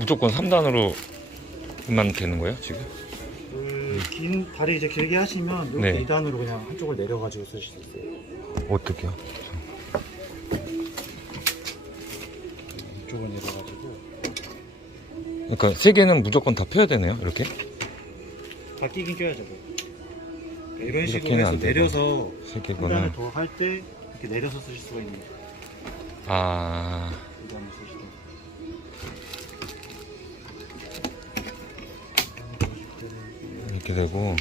무조건 3단으로만 되는 거예요, 지금? 그긴 다리 이제 길게 하시면 이렇게 네. 2단으로 그냥 한쪽을 내려가지고 쓰실 수 있어요. 어떻게요? 이쪽을 내려가지고 그러니까 세 개는 무조건 다 펴야 되네요, 이렇게? 다 끼긴 껴야죠. 뭐. 그러니까 이런 식으로 이렇게는 해서 안 되고. 내려서 세한 개거나. 더 할 때 이렇게 내려서 쓰실 수가 있는 거예요. 아, 2단을 쓰시면. 이렇게 되고.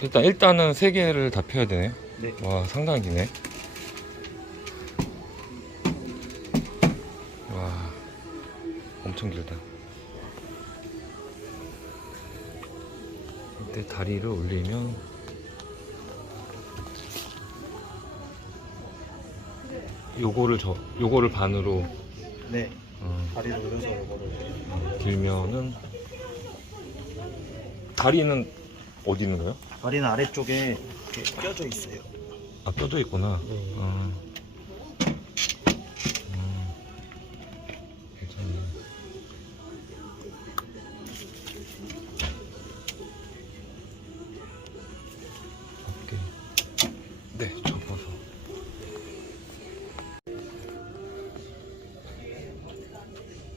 일단, 일단은 세 개를 다 펴야 되네요. 네. 와, 상당히 기네. 와, 엄청 길다. 이때 다리를 올리면 요거를 저 요거를 반으로 네. 음, 다리를 올려서 이거를 길면은 다리는 어디 있는 거예요? 다리는 아래쪽에 이렇게 껴져 있어요. 아 껴져 있구나. 네. 음. 음. 네.